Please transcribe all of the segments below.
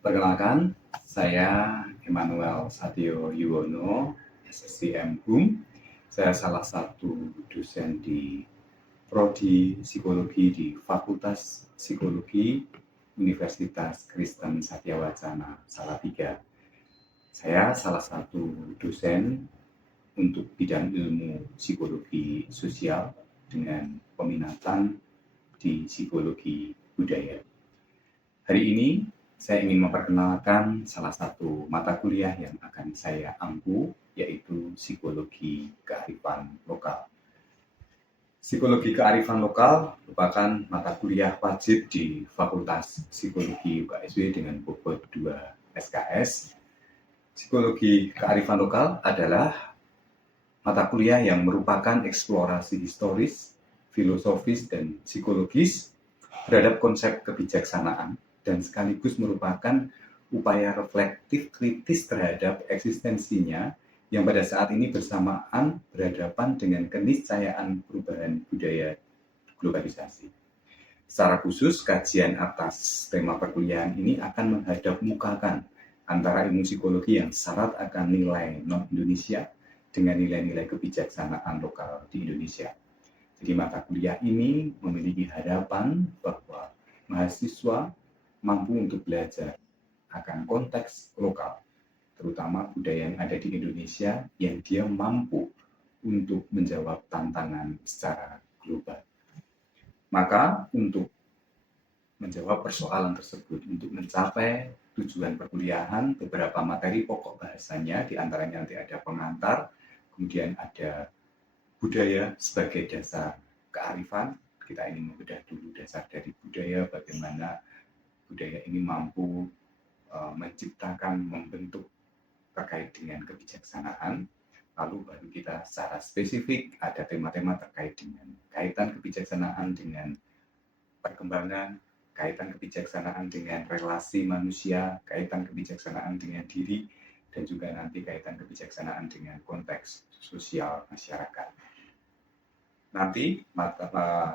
Perkenalkan, saya Emmanuel Satyo Yuwono, SSCM HUM. Saya salah satu dosen di Prodi Psikologi di Fakultas Psikologi Universitas Kristen Satyawacana Salatiga. Saya salah satu dosen untuk bidang ilmu psikologi sosial dengan peminatan di psikologi budaya. Hari ini saya ingin memperkenalkan salah satu mata kuliah yang akan saya ampu, yaitu Psikologi Kearifan Lokal. Psikologi Kearifan Lokal merupakan mata kuliah wajib di Fakultas Psikologi UKSW dengan bobot 2 SKS. Psikologi Kearifan Lokal adalah mata kuliah yang merupakan eksplorasi historis, filosofis, dan psikologis terhadap konsep kebijaksanaan dan sekaligus merupakan upaya reflektif kritis terhadap eksistensinya yang pada saat ini bersamaan berhadapan dengan keniscayaan perubahan budaya globalisasi. Secara khusus, kajian atas tema perkuliahan ini akan menghadap-mukakan antara ilmu psikologi yang syarat akan nilai non-Indonesia dengan nilai-nilai kebijaksanaan lokal di Indonesia. Jadi mata kuliah ini memiliki harapan bahwa mahasiswa mampu untuk belajar akan konteks lokal, terutama budaya yang ada di Indonesia yang dia mampu untuk menjawab tantangan secara global. Maka untuk menjawab persoalan tersebut, untuk mencapai tujuan perkuliahan, beberapa materi pokok bahasanya, diantaranya nanti ada pengantar, kemudian ada budaya sebagai dasar kearifan. Kita ingin membedah dulu dasar dari budaya, bagaimana budaya ini mampu menciptakan, membentuk terkait dengan kebijaksanaan. Lalu baru kita secara spesifik ada tema-tema terkait dengan kaitan kebijaksanaan dengan perkembangan, kaitan kebijaksanaan dengan relasi manusia, kaitan kebijaksanaan dengan diri, dan juga nanti kaitan kebijaksanaan dengan konteks sosial masyarakat. Nanti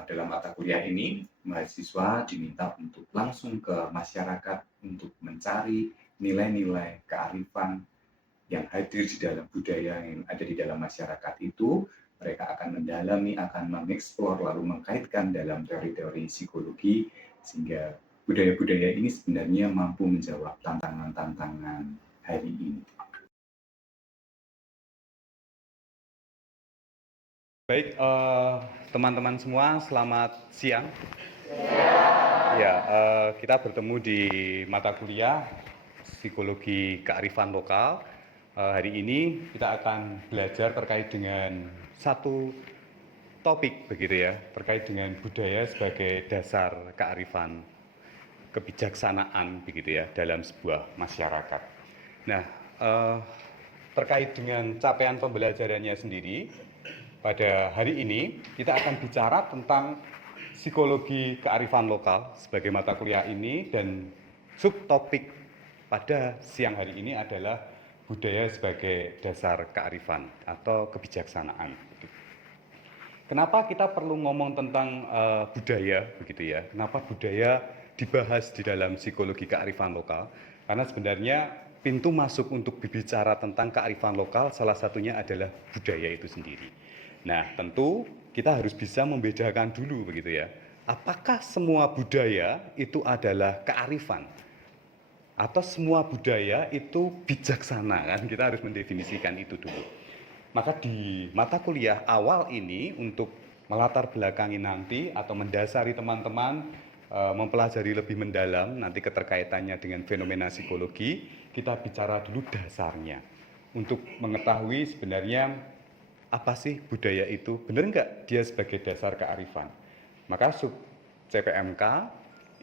dalam mata kuliah ini, mahasiswa diminta untuk langsung ke masyarakat untuk mencari nilai-nilai kearifan yang hadir di dalam budaya yang ada di dalam masyarakat itu. Mereka akan mendalami, akan mengeksplor, lalu mengkaitkan dalam teori-teori psikologi, sehingga budaya-budaya ini sebenarnya mampu menjawab tantangan-tantangan hari ini. Baik, teman-teman semua, selamat siang. Ya, kita bertemu di mata kuliah Psikologi Kearifan Lokal. Hari ini kita akan belajar terkait dengan satu topik begitu ya, terkait dengan budaya sebagai dasar kearifan kebijaksanaan begitu ya dalam sebuah masyarakat. Nah, terkait dengan capaian pembelajarannya sendiri, pada hari ini kita akan bicara tentang psikologi kearifan lokal sebagai mata kuliah ini, dan subtopik pada siang hari ini adalah budaya sebagai dasar kearifan atau kebijaksanaan. Kenapa kita perlu ngomong tentang budaya begitu ya? Kenapa budaya dibahas di dalam psikologi kearifan lokal? Karena sebenarnya pintu masuk untuk berbicara tentang kearifan lokal salah satunya adalah budaya itu sendiri. Nah, tentu kita harus bisa membedakan dulu begitu ya. Apakah semua budaya itu adalah kearifan? Atau semua budaya itu bijaksana? Kan kita harus mendefinisikan itu dulu. Maka di mata kuliah awal ini untuk melatar belakangi nanti atau mendasari teman-teman mempelajari lebih mendalam nanti keterkaitannya dengan fenomena psikologi, kita bicara dulu dasarnya. Untuk mengetahui sebenarnya apa sih budaya itu, benar nggak dia sebagai dasar kearifan. Maka sub CPMK,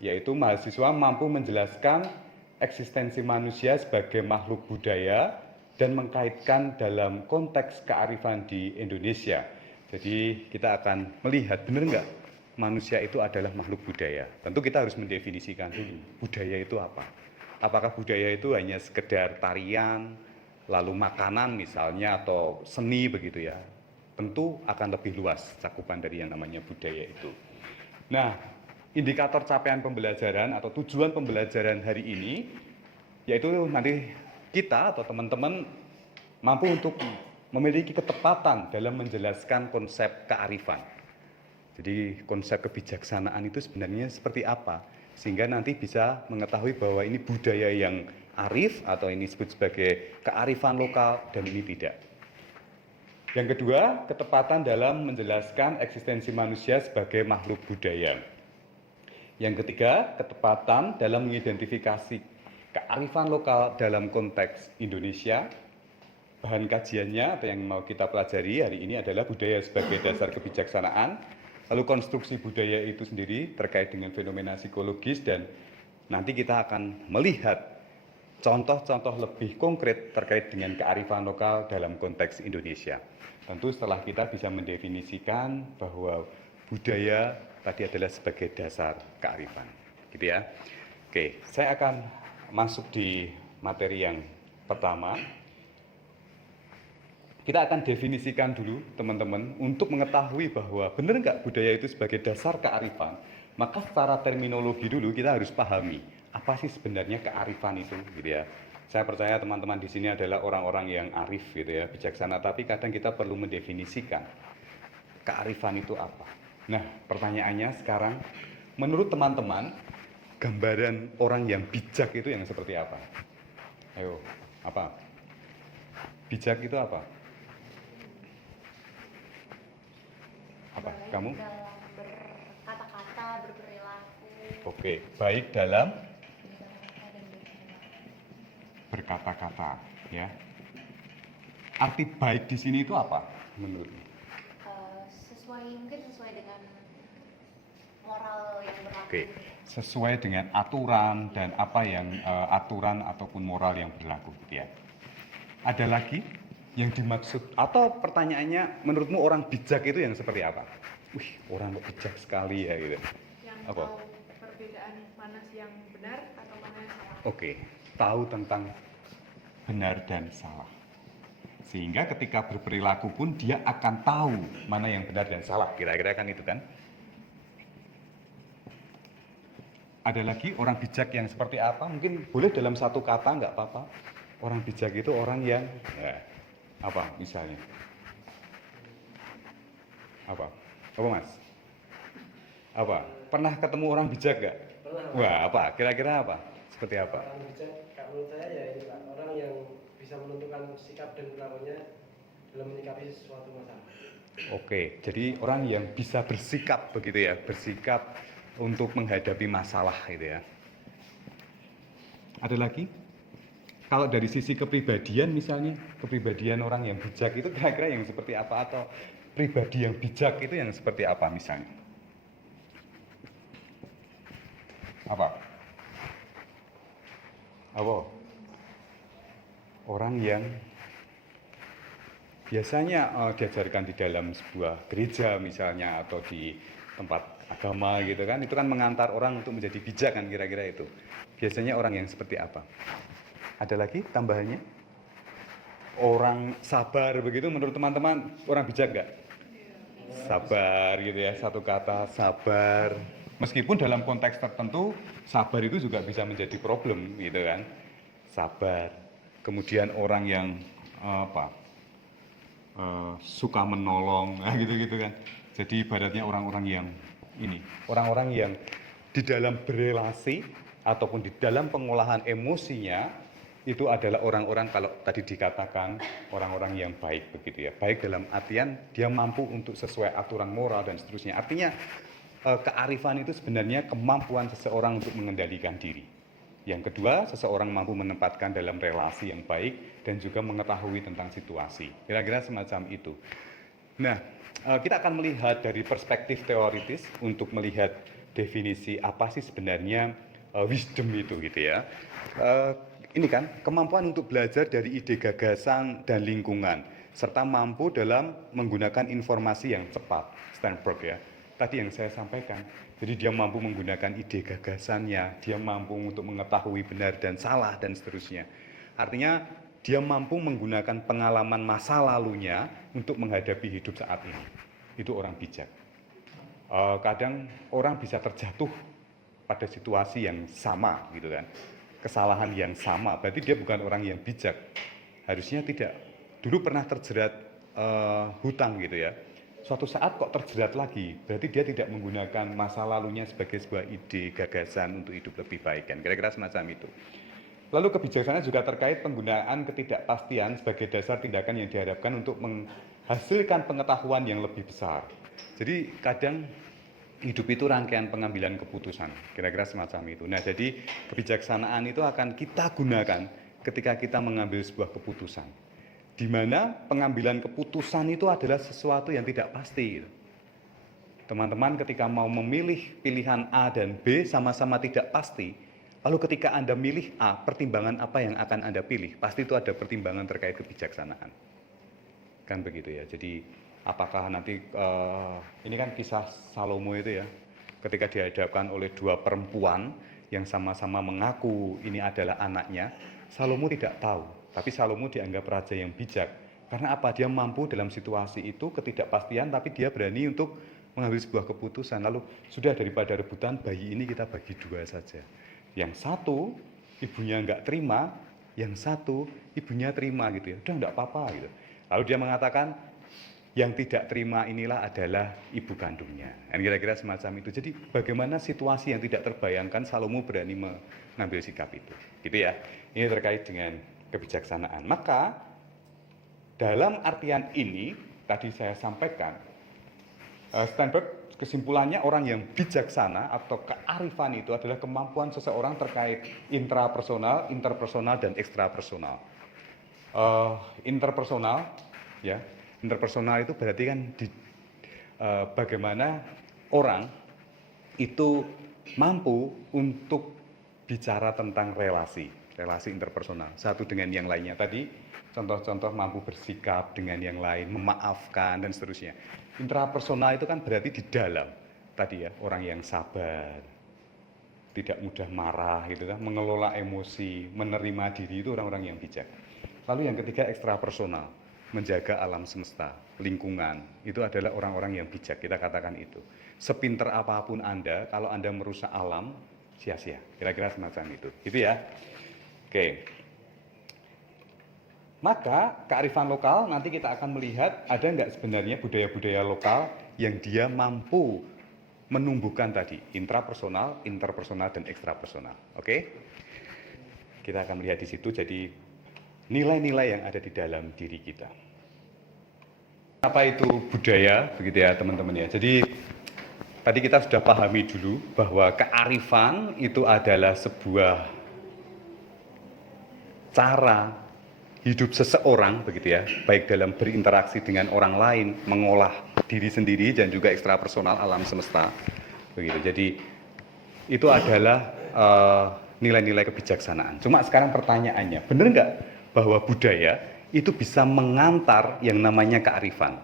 yaitu mahasiswa mampu menjelaskan eksistensi manusia sebagai makhluk budaya dan mengkaitkan dalam konteks kearifan di Indonesia. Jadi kita akan melihat benar nggak manusia itu adalah makhluk budaya. Tentu kita harus mendefinisikan dulu budaya itu apa. Apakah budaya itu hanya sekedar tarian, lalu makanan misalnya, atau seni begitu ya. Tentu akan lebih luas cakupan dari yang namanya budaya itu. Nah, indikator capaian pembelajaran atau tujuan pembelajaran hari ini yaitu nanti kita atau teman-teman mampu untuk memiliki ketepatan dalam menjelaskan konsep kearifan. Jadi konsep kebijaksanaan itu sebenarnya seperti apa, sehingga nanti bisa mengetahui bahwa ini budaya yang arif atau ini disebut sebagai kearifan lokal dan ini tidak. Yang kedua, ketepatan dalam menjelaskan eksistensi manusia sebagai makhluk budaya. Yang ketiga, ketepatan dalam mengidentifikasi kearifan lokal dalam konteks Indonesia. Bahan kajiannya atau yang mau kita pelajari hari ini adalah budaya sebagai dasar kebijaksanaan. Lalu konstruksi budaya itu sendiri terkait dengan fenomena psikologis, dan nanti kita akan melihat contoh-contoh lebih konkret terkait dengan kearifan lokal dalam konteks Indonesia. Tentu setelah kita bisa mendefinisikan bahwa budaya tadi adalah sebagai dasar kearifan, gitu ya. Oke, saya akan masuk di materi yang pertama. Kita akan definisikan dulu teman-teman untuk mengetahui bahwa benar nggak budaya itu sebagai dasar kearifan. Maka secara terminologi dulu kita harus pahami apa sih sebenarnya kearifan itu, gitu ya. Saya percaya teman-teman di sini adalah orang-orang yang arif, gitu ya, bijaksana. Tapi kadang kita perlu mendefinisikan kearifan itu apa. Nah, pertanyaannya sekarang, menurut teman-teman, gambaran orang yang bijak itu yang seperti apa? Ayo, apa? Bijak itu apa? Apa? Kamu? Dalam berkata-kata, berperilaku. Oke, baik dalam berkata-kata, ya. Arti baik di sini itu apa menurutmu? Mungkin sesuai dengan moral yang berlaku. Oke, sesuai dengan aturan dan apa yang aturan ataupun moral yang berlaku, gitu ya. Ada lagi yang dimaksud atau pertanyaannya, menurutmu orang bijak itu yang seperti apa? Wih, orang bijak sekali ya, gitu. Yang Apa? tahu perbedaan mana yang benar atau mana yang salah. Oke, tahu tentang benar dan salah. Sehingga ketika berperilaku pun dia akan tahu mana yang benar dan salah. Kira-kira kan itu kan. Ada lagi orang bijak yang seperti apa? Mungkin boleh dalam satu kata, nggak apa-apa. Orang bijak itu orang yang apa misalnya? Apa? Apa Mas? Apa? Pernah ketemu orang bijak nggak? Pernah. Wah, apa? Kira-kira apa? Seperti apa? Orang bijak, menurut saya ya ini Pak, orang yang bisa menentukan sikap dan perilakunya dalam menyikapi sesuatu masalah. Oke, jadi orang yang bisa bersikap begitu ya, bersikap untuk menghadapi masalah gitu ya. Ada lagi? Kalau dari sisi kepribadian misalnya, kepribadian orang yang bijak itu kira-kira yang seperti apa, atau pribadi yang bijak itu yang seperti apa misalnya? Apa? Apa? Orang yang biasanya diajarkan di dalam sebuah gereja misalnya, atau di tempat agama gitu kan, itu kan mengantar orang untuk menjadi bijak kan, kira-kira itu. Biasanya orang yang seperti apa? Ada lagi tambahannya? Orang sabar begitu, menurut teman-teman orang bijak nggak? Sabar gitu ya, satu kata sabar. Meskipun dalam konteks tertentu sabar itu juga bisa menjadi problem gitu kan. Sabar. Kemudian orang yang suka menolong, nah gitu-gitu kan. Jadi ibaratnya orang-orang yang ini, orang-orang yang di dalam berelasi ataupun di dalam pengolahan emosinya itu adalah orang-orang, kalau tadi dikatakan orang-orang yang baik begitu ya. Baik dalam artian dia mampu untuk sesuai aturan moral dan seterusnya. Artinya kearifan itu sebenarnya kemampuan seseorang untuk mengendalikan diri. Yang kedua, seseorang mampu menempatkan dalam relasi yang baik dan juga mengetahui tentang situasi. Kira-kira semacam itu. Nah, kita akan melihat dari perspektif teoritis untuk melihat definisi apa sih sebenarnya wisdom itu gitu ya. Ini kan kemampuan untuk belajar dari ide gagasan dan lingkungan, serta mampu dalam menggunakan informasi yang cepat. Sternberg ya, tadi yang saya sampaikan. Jadi dia mampu menggunakan ide gagasannya, dia mampu untuk mengetahui benar dan salah dan seterusnya. Artinya dia mampu menggunakan pengalaman masa lalunya untuk menghadapi hidup saat ini. Itu orang bijak. Kadang orang bisa terjatuh pada situasi yang sama gitu kan. kesalahan yang sama, berarti dia bukan orang yang bijak. Harusnya tidak. Dulu pernah terjerat hutang gitu ya. Suatu saat kok terjerat lagi, berarti dia tidak menggunakan masa lalunya sebagai sebuah ide, gagasan untuk hidup lebih baik kan. Kira-kira semacam itu. Lalu kebijaksanaan juga terkait penggunaan ketidakpastian sebagai dasar tindakan yang diharapkan untuk menghasilkan pengetahuan yang lebih besar. Jadi kadang hidup itu rangkaian pengambilan keputusan, kira-kira semacam itu. Nah, jadi kebijaksanaan itu akan kita gunakan ketika kita mengambil sebuah keputusan, di mana pengambilan keputusan itu adalah sesuatu yang tidak pasti. Teman-teman ketika mau memilih pilihan A dan B sama-sama tidak pasti, lalu ketika Anda milih A, pertimbangan apa yang akan Anda pilih? Pasti itu ada pertimbangan terkait kebijaksanaan. Kan begitu ya, jadi apakah nanti ini kan kisah Salomo itu ya, ketika dihadapkan oleh dua perempuan yang sama-sama mengaku ini adalah anaknya, Salomo tidak tahu, tapi Salomo dianggap raja yang bijak. Karena apa? Dia mampu dalam situasi itu ketidakpastian, tapi dia berani untuk mengambil sebuah keputusan. Lalu sudah daripada rebutan, bayi ini kita bagi dua saja. Yang satu ibunya nggak terima, yang satu ibunya terima gitu ya. Udah nggak apa-apa gitu. Lalu dia mengatakan, yang tidak terima inilah adalah ibu kandungnya. Dan kira-kira semacam itu. Jadi bagaimana situasi yang tidak terbayangkan Salomo berani mengambil sikap itu. Gitu ya. Ini terkait dengan kebijaksanaan. Maka dalam artian ini tadi saya sampaikan, Steinberg kesimpulannya orang yang bijaksana atau kearifan itu adalah kemampuan seseorang terkait intrapersonal, interpersonal, dan ekstrapersonal. Interpersonal, ya. Interpersonal itu berarti kan bagaimana orang itu mampu untuk bicara tentang relasi interpersonal satu dengan yang lainnya. Tadi contoh-contoh mampu bersikap dengan yang lain, memaafkan dan seterusnya. Intrapersonal itu kan berarti di dalam tadi ya, orang yang sabar, tidak mudah marah gitu kan, mengelola emosi, menerima diri, itu orang-orang yang bijak. Lalu yang ketiga ekstrapersonal, menjaga alam semesta, lingkungan, itu adalah orang-orang yang bijak, kita katakan itu. Sepinter apapun Anda, kalau Anda merusak alam, sia-sia, kira-kira semacam itu. Gitu ya. Oke. Maka kearifan lokal nanti kita akan melihat ada nggak sebenarnya budaya-budaya lokal yang dia mampu menumbuhkan tadi, intrapersonal, interpersonal, dan ekstrapersonal. Oke? Kita akan melihat di situ, jadi nilai-nilai yang ada di dalam diri kita. Apa itu budaya, begitu ya teman-teman ya. Jadi tadi kita sudah pahami dulu bahwa kearifan itu adalah sebuah cara hidup seseorang, begitu ya, baik dalam berinteraksi dengan orang lain, mengolah diri sendiri dan juga ekstrapersonal alam semesta, begitu. Jadi itu adalah nilai-nilai kebijaksanaan. Cuma sekarang pertanyaannya, benar nggak bahwa budaya itu bisa mengantar yang namanya kearifan?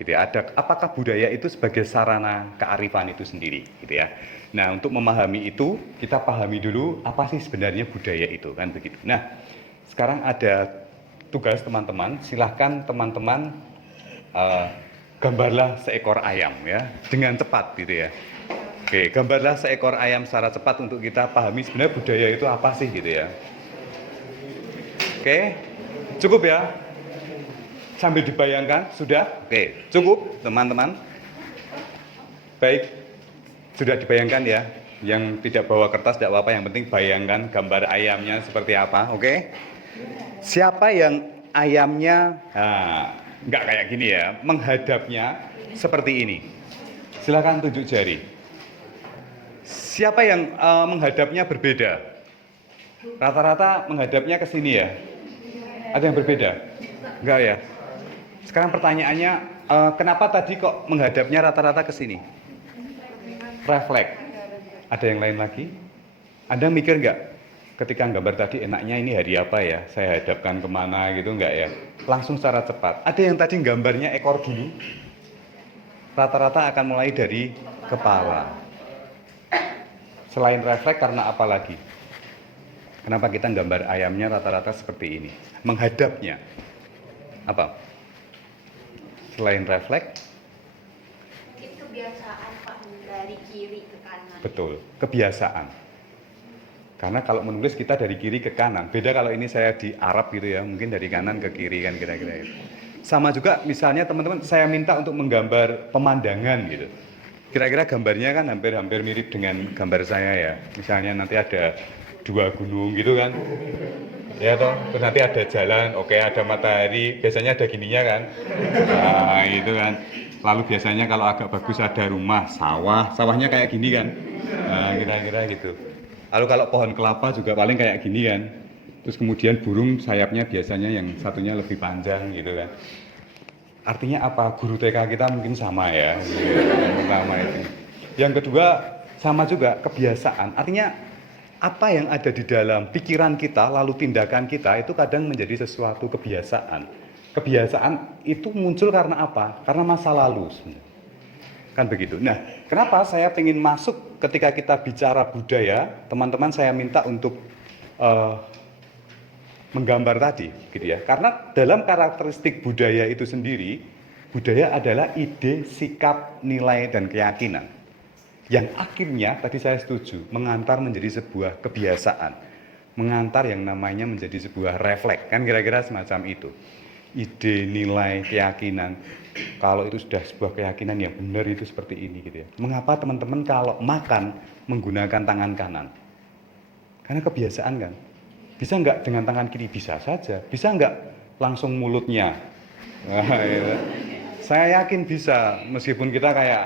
Gitu ya. Apakah budaya itu sebagai sarana kearifan itu sendiri? Gitu ya. Nah, untuk memahami itu, kita pahami dulu apa sih sebenarnya budaya itu, kan begitu. Nah, sekarang ada tugas teman-teman, silahkan teman-teman gambarlah seekor ayam ya, dengan cepat gitu ya. Oke, gambarlah seekor ayam secara cepat untuk kita pahami sebenarnya budaya itu apa sih gitu ya. Oke, cukup ya? Sambil dibayangkan, sudah? Oke, cukup teman-teman. Baik, sudah dibayangkan ya. Yang tidak bawa kertas tidak apa-apa, yang penting bayangkan gambar ayamnya seperti apa, oke? Siapa yang ayamnya, nggak kayak gini ya, menghadapnya seperti ini. Silakan tunjuk jari. Siapa yang menghadapnya berbeda? Rata-rata menghadapnya ke sini ya? Ada yang berbeda? Enggak ya? Sekarang pertanyaannya, kenapa tadi kok menghadapnya rata-rata ke sini? Refleks. Ada yang lain lagi? Anda mikir nggak? Ketika gambar tadi enaknya ini hari apa ya? Saya hadapkan kemana gitu enggak ya? Langsung secara cepat. Ada yang tadi gambarnya ekor dulu? Rata-rata akan mulai dari kepala. Selain refleks karena apa lagi? Kenapa kita gambar ayamnya rata-rata seperti ini? Menghadapnya. Apa? Selain refleks? Mungkin kebiasaan Pak dari kiri ke kanan. Betul, kebiasaan. Karena kalau menulis kita dari kiri ke kanan. Beda kalau ini saya di Arab gitu ya, mungkin dari kanan ke kiri kan kira-kira itu. Sama juga misalnya teman-teman saya minta untuk menggambar pemandangan gitu. Kira-kira gambarnya kan hampir-hampir mirip dengan gambar saya ya. Misalnya nanti ada 2 gunung gitu kan. Ya toh, terus nanti ada jalan, oke ada matahari, biasanya ada gininya kan. Nah, itu kan. Lalu biasanya kalau agak bagus ada rumah, sawahnya kayak gini kan. Nah, kira-kira gitu. Lalu kalau pohon kelapa juga paling kayak gini kan. Terus kemudian burung sayapnya biasanya yang satunya lebih panjang gitu kan. Artinya apa? Guru TK kita mungkin sama ya. Yang pertama itu. Yang kedua sama juga kebiasaan. Artinya apa yang ada di dalam pikiran kita lalu tindakan kita itu kadang menjadi sesuatu kebiasaan. Kebiasaan itu muncul karena apa? Karena masa lalu sebenarnya. Kan begitu. Nah, kenapa saya ingin masuk ketika kita bicara budaya, teman-teman saya minta untuk menggambar tadi, gitu ya. Karena dalam karakteristik budaya itu sendiri, budaya adalah ide, sikap, nilai, dan keyakinan. Yang akhirnya, tadi saya setuju, mengantar menjadi sebuah kebiasaan. Mengantar yang namanya menjadi sebuah refleks, kan kira-kira semacam itu. Ide, nilai, keyakinan. Kalau itu sudah sebuah keyakinan yang benar itu seperti ini gitu ya. Mengapa teman-teman kalau makan menggunakan tangan kanan? Karena kebiasaan kan. Bisa enggak dengan tangan kiri? Bisa saja. Bisa enggak langsung mulutnya? Nah, ya. Saya yakin bisa, meskipun kita kayak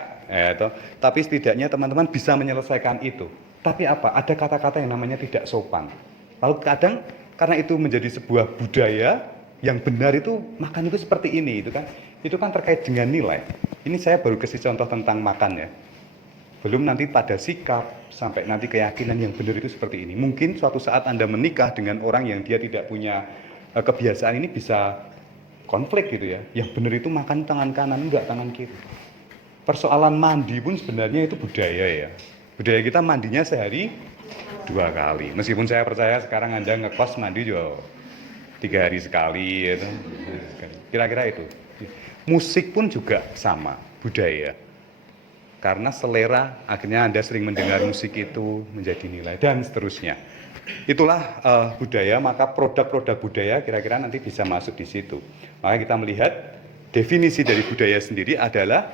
tapi setidaknya teman-teman bisa menyelesaikan itu. Tapi apa? Ada kata-kata yang namanya tidak sopan. Lalu kadang karena itu menjadi sebuah budaya yang benar itu makan itu seperti ini itu kan. Itu kan terkait dengan nilai. Ini saya baru kasih contoh tentang makan ya. Belum nanti pada sikap sampai nanti keyakinan yang benar itu seperti ini. Mungkin suatu saat Anda menikah dengan orang yang dia tidak punya kebiasaan ini bisa konflik gitu ya. Yang benar itu makan tangan kanan enggak tangan kiri. Persoalan mandi pun sebenarnya itu budaya ya. Budaya kita mandinya sehari 2 kali. Meskipun saya percaya sekarang Anda ngekos mandi juga 3 hari sekali gitu. Kira-kira itu. Musik pun juga sama, budaya. Karena selera, akhirnya Anda sering mendengar musik itu menjadi nilai, dan seterusnya. Itulah budaya, maka produk-produk budaya kira-kira nanti bisa masuk di situ. Maka kita melihat definisi dari budaya sendiri adalah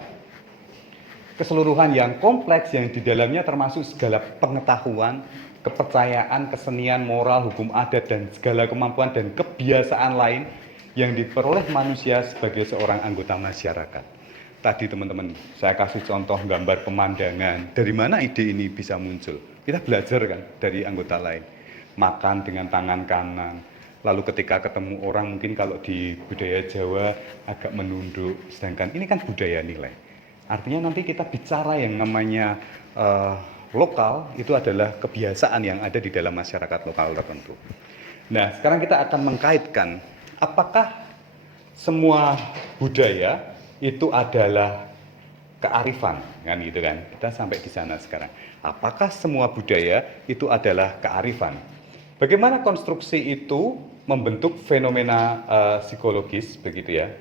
keseluruhan yang kompleks yang di dalamnya termasuk segala pengetahuan, kepercayaan, kesenian, moral, hukum adat, dan segala kemampuan dan kebiasaan lain yang diperoleh manusia sebagai seorang anggota masyarakat. Tadi teman-teman, saya kasih contoh gambar pemandangan. Dari mana ide ini bisa muncul? Kita belajar kan dari anggota lain. Makan dengan tangan kanan. Lalu ketika ketemu orang mungkin kalau di budaya Jawa agak menunduk. Sedangkan ini kan budaya nilai. Artinya nanti kita bicara yang namanya lokal, itu adalah kebiasaan yang ada di dalam masyarakat lokal tertentu. Nah, sekarang kita akan mengkaitkan apakah semua budaya itu adalah kearifan, kan gitu kan? Kita sampai di sana sekarang. Apakah semua budaya itu adalah kearifan? Bagaimana konstruksi itu membentuk fenomena psikologis, begitu ya?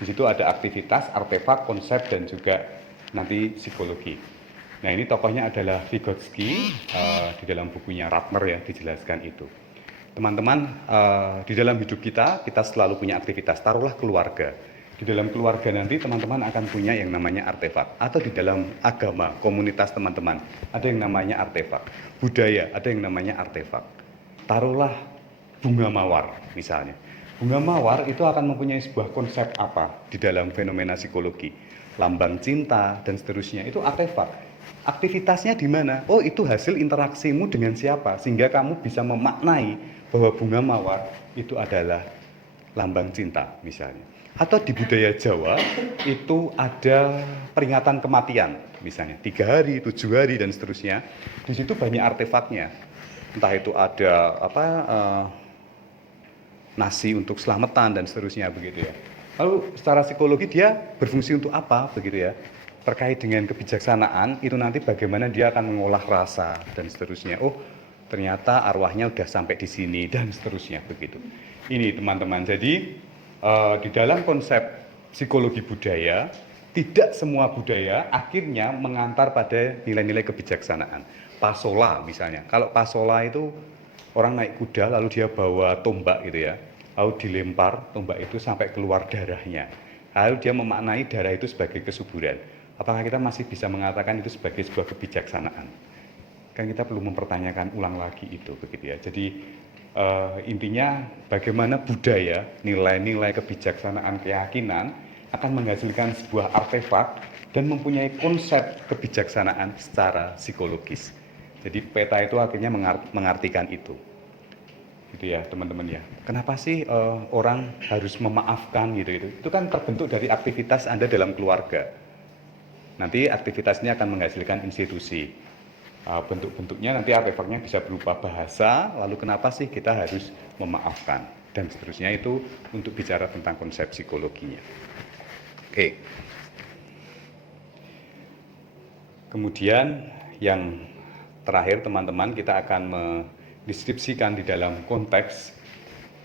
Di situ ada aktivitas, artefak, konsep, dan juga nanti psikologi. Nah, ini tokohnya adalah Vygotsky, di dalam bukunya Ratner ya dijelaskan itu. Teman-teman, di dalam hidup kita selalu punya aktivitas, taruhlah keluarga. Di dalam keluarga nanti teman-teman akan punya yang namanya artefak. Atau di dalam agama, komunitas teman-teman, ada yang namanya artefak. Budaya, ada yang namanya artefak. Taruhlah bunga mawar misalnya. Bunga mawar itu akan mempunyai sebuah konsep apa di dalam fenomena psikologi. Lambang cinta dan seterusnya, itu artefak. Aktivitasnya di mana? Oh, itu hasil interaksimu dengan siapa, sehingga kamu bisa memaknai bahwa bunga mawar itu adalah lambang cinta misalnya. Atau di budaya Jawa itu ada peringatan kematian misalnya 3 hari, 7 hari dan seterusnya. Di situ banyak artefaknya. Entah itu ada nasi untuk selamatan dan seterusnya begitu ya. Lalu secara psikologi dia berfungsi untuk apa begitu ya? Terkait dengan kebijaksanaan itu nanti bagaimana dia akan mengolah rasa dan seterusnya. Oh, ternyata arwahnya udah sampai di sini dan seterusnya begitu. Ini teman-teman. Jadi di dalam konsep psikologi budaya tidak semua budaya akhirnya mengantar pada nilai-nilai kebijaksanaan. Pasola misalnya, kalau pasola itu orang naik kuda lalu dia bawa tombak gitu ya, lalu dilempar tombak itu sampai keluar darahnya, lalu dia memaknai darah itu sebagai kesuburan. Apakah kita masih bisa mengatakan itu sebagai sebuah kebijaksanaan? Kan kita perlu mempertanyakan ulang lagi itu, begitu ya. Jadi intinya bagaimana budaya, nilai-nilai kebijaksanaan, keyakinan akan menghasilkan sebuah artefak dan mempunyai konsep kebijaksanaan secara psikologis. Jadi peta itu akhirnya mengartikan itu. Gitu ya teman-teman ya. Kenapa sih orang harus memaafkan gitu? Itu kan terbentuk dari aktivitas Anda dalam keluarga. Nanti aktivitasnya akan menghasilkan institusi. Bentuk-bentuknya nanti artefaknya bisa berupa bahasa, lalu kenapa sih kita harus memaafkan? Dan seterusnya itu untuk bicara tentang konsep psikologinya. Oke. Kemudian yang terakhir teman-teman, kita akan mendeskripsikan di dalam konteks.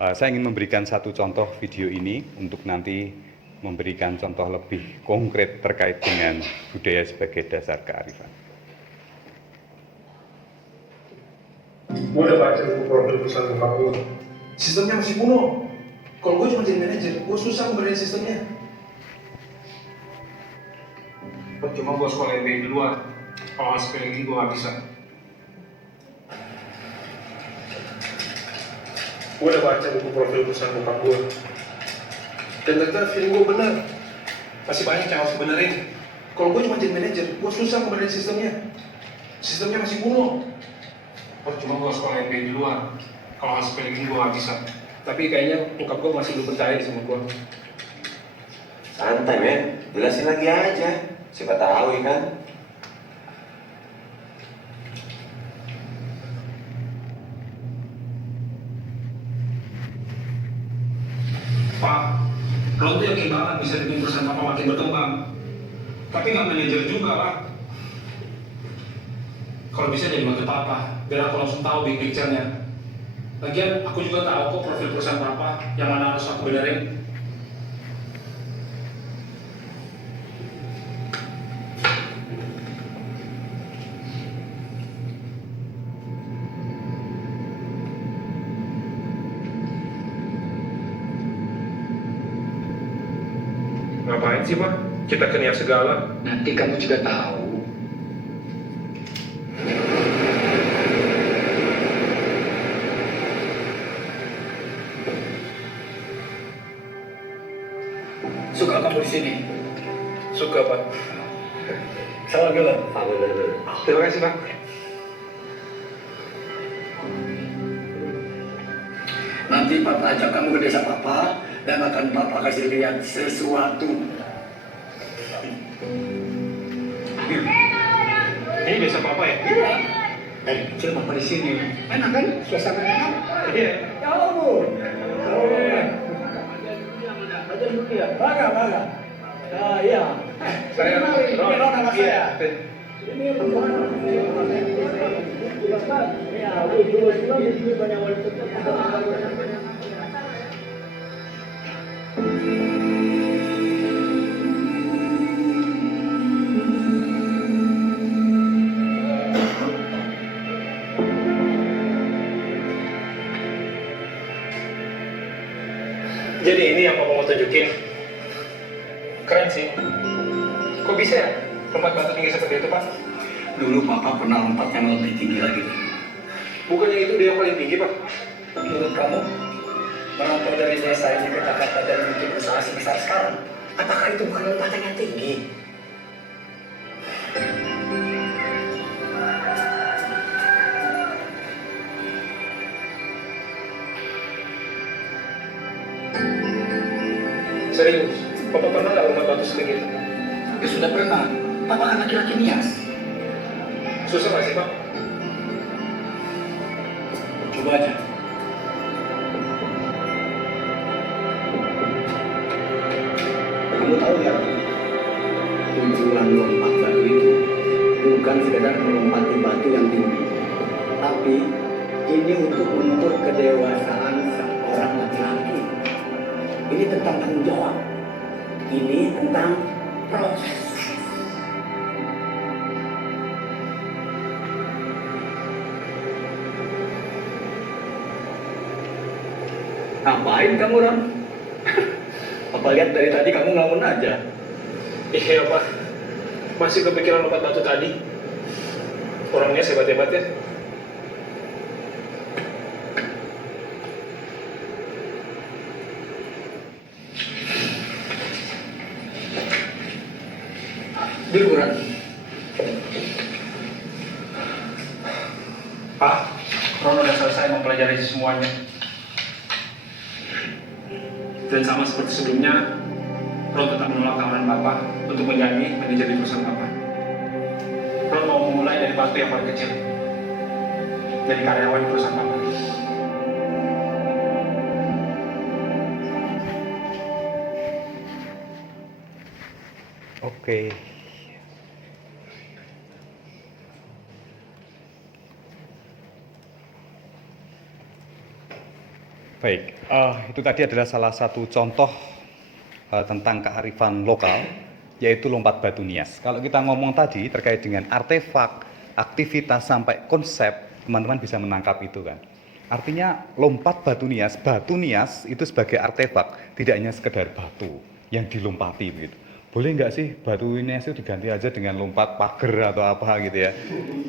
Saya ingin memberikan satu contoh video ini untuk nanti memberikan contoh lebih konkret terkait dengan budaya sebagai dasar kearifan. Gue udah baca buku profil perusahaan bokap gue. Sistemnya masih kuno. Kalau gue cuma jadi manajer, gue susah ngebedain sistemnya. Cuma gue sekolah MBA di luar. Kalau nggak sekali lagi gue nggak bisa. Gue udah baca buku profil perusahaan bokap gue. Dan ternyata feeling gue benar. Masih banyak yang harus benerin. Kalau gue cuma jadi manajer, gue susah ngebedain sistemnya. Sistemnya masih kuno. Cuma gue sekolah MBA di luar. Kalau nggak sekali lagi gue nggak bisa. Tapi kayaknya bokap gue masih belum percaya sama gue. Santai men, jelasin lagi aja. Siapa tahu ya kan. Pak, lo tuh yakin banget bisa bikin perusahaan Papa makin berkembang. Tapi nggak manajer juga, Pak. Kalau bisa jadi bantu Papa, biar aku langsung tahu big picture-nya. Lagian aku juga tahu kok profil perusahaan Papa, yang mana harus aku benerin. Ngapain sih, Pak? Kita keniak segala. Nanti kamu juga tahu. Suka kamu di sini? Suka, Pak. Salam dulu. Terima kasih, Pak. Nanti Papa ajak kamu ke desa Papa dan akan Papa kasih lihat sesuatu. Ini desa Papa ya? Iya. Dari kecil Papa di sini. Enak kan? Suasananya enak. Iya. Ya ampun. Aja dulu ya. Bangga. Ah iya. Saya ini nama saya. Iya. Ini rumah. Ya, dua di sini banyak wanita. Jadi ini yang Papa mau tunjukin. Keren sih. Kok bisa ya? Lompat batu tinggi seperti itu, Pak? Dulu Papa pernah lompat yang lebih tinggi lagi. Bukannya itu dia yang paling tinggi, Pak? Menurut kamu, melompat dari desa ini ke Jakarta dan bikin usaha sebesar sekarang, apakah itu bukan lompatan yang tinggi? Serius? Papa pernah nggak lompat batu setinggi itu? Ya sudah pernah. Papa kan laki-laki nias. Susah nggak sih, Pak? Coba aja. Kamu tahu ya, tujuan lompat batu itu bukan sekedar melompati batu yang tinggi, tapi ini untuk mengukur kedewasaan seorang laki-laki. Ini tentang tanggung jawab. Ini tentang proses. Ngapain kamu, Ron? Apa lihat dari tadi kamu ngelamun aja? Iya Pak, masih kepikiran lompat batu tadi. Orangnya hebat-hebat ya. Dulu, Ron. Pak, Ron udah selesai mempelajari semuanya. Dan sama seperti sebelumnya, Ron tetap menolak tawaran Bapak untuk menjadi manajer di perusahaan Bapak. Ron mau memulai dari waktu yang paling kecil, jadi karyawan di perusahaan Bapak. Oke. Baik, itu tadi adalah salah satu contoh tentang kearifan lokal, yaitu lompat batu nias. Kalau kita ngomong tadi terkait dengan artefak, aktivitas sampai konsep, teman-teman bisa menangkap itu kan. Artinya lompat batu nias itu sebagai artefak, tidak hanya sekedar batu yang dilompati begitu. Boleh nggak sih batu nias itu diganti aja dengan lompat pagar atau apa gitu ya?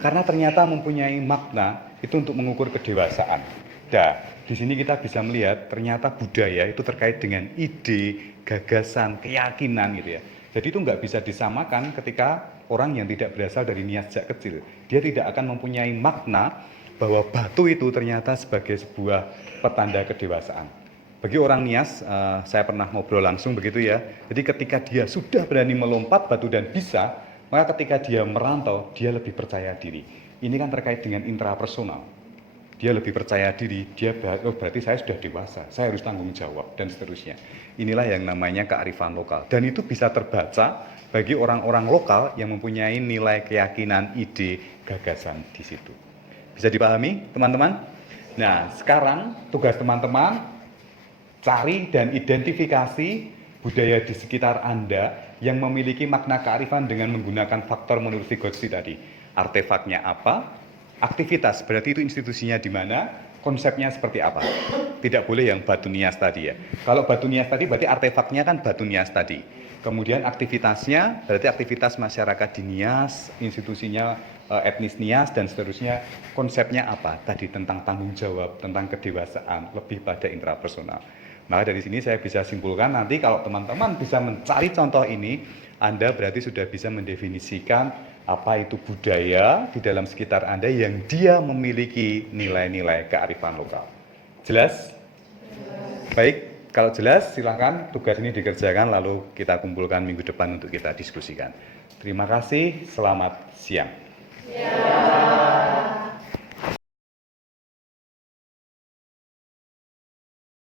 Karena ternyata mempunyai makna itu untuk mengukur kedewasaan. Di sini kita bisa melihat ternyata budaya itu terkait dengan ide, gagasan, keyakinan gitu ya. Jadi itu nggak bisa disamakan ketika orang yang tidak berasal dari nias sejak kecil. Dia tidak akan mempunyai makna bahwa batu itu ternyata sebagai sebuah petanda kedewasaan. Bagi orang nias, saya pernah ngobrol langsung begitu ya. Jadi ketika dia sudah berani melompat batu dan bisa, maka ketika dia merantau, dia lebih percaya diri. Ini kan terkait dengan intrapersonal. Dia lebih percaya diri, berarti saya sudah dewasa, saya harus tanggung jawab, dan seterusnya. Inilah yang namanya kearifan lokal. Dan itu bisa terbaca bagi orang-orang lokal yang mempunyai nilai keyakinan, ide, gagasan di situ. Bisa dipahami, teman-teman? Nah, sekarang tugas teman-teman, cari dan identifikasi budaya di sekitar Anda yang memiliki makna kearifan dengan menggunakan faktor menurut Vygotsky tadi. Artefaknya apa? Aktivitas, berarti itu institusinya di mana, konsepnya seperti apa. Tidak boleh yang batu nias tadi ya. Kalau batu nias tadi berarti artefaknya kan batu nias tadi. Kemudian aktivitasnya berarti aktivitas masyarakat di Nias, institusinya etnis Nias dan seterusnya. Konsepnya apa? Tadi tentang tanggung jawab, tentang kedewasaan, lebih pada intrapersonal. Maka dari sini saya bisa simpulkan nanti kalau teman-teman bisa mencari contoh ini, Anda berarti sudah bisa mendefinisikan apa itu budaya di dalam sekitar Anda yang dia memiliki nilai-nilai kearifan lokal. Jelas? Baik, kalau jelas silakan tugas ini dikerjakan lalu kita kumpulkan minggu depan untuk kita diskusikan. Terima kasih, selamat siang.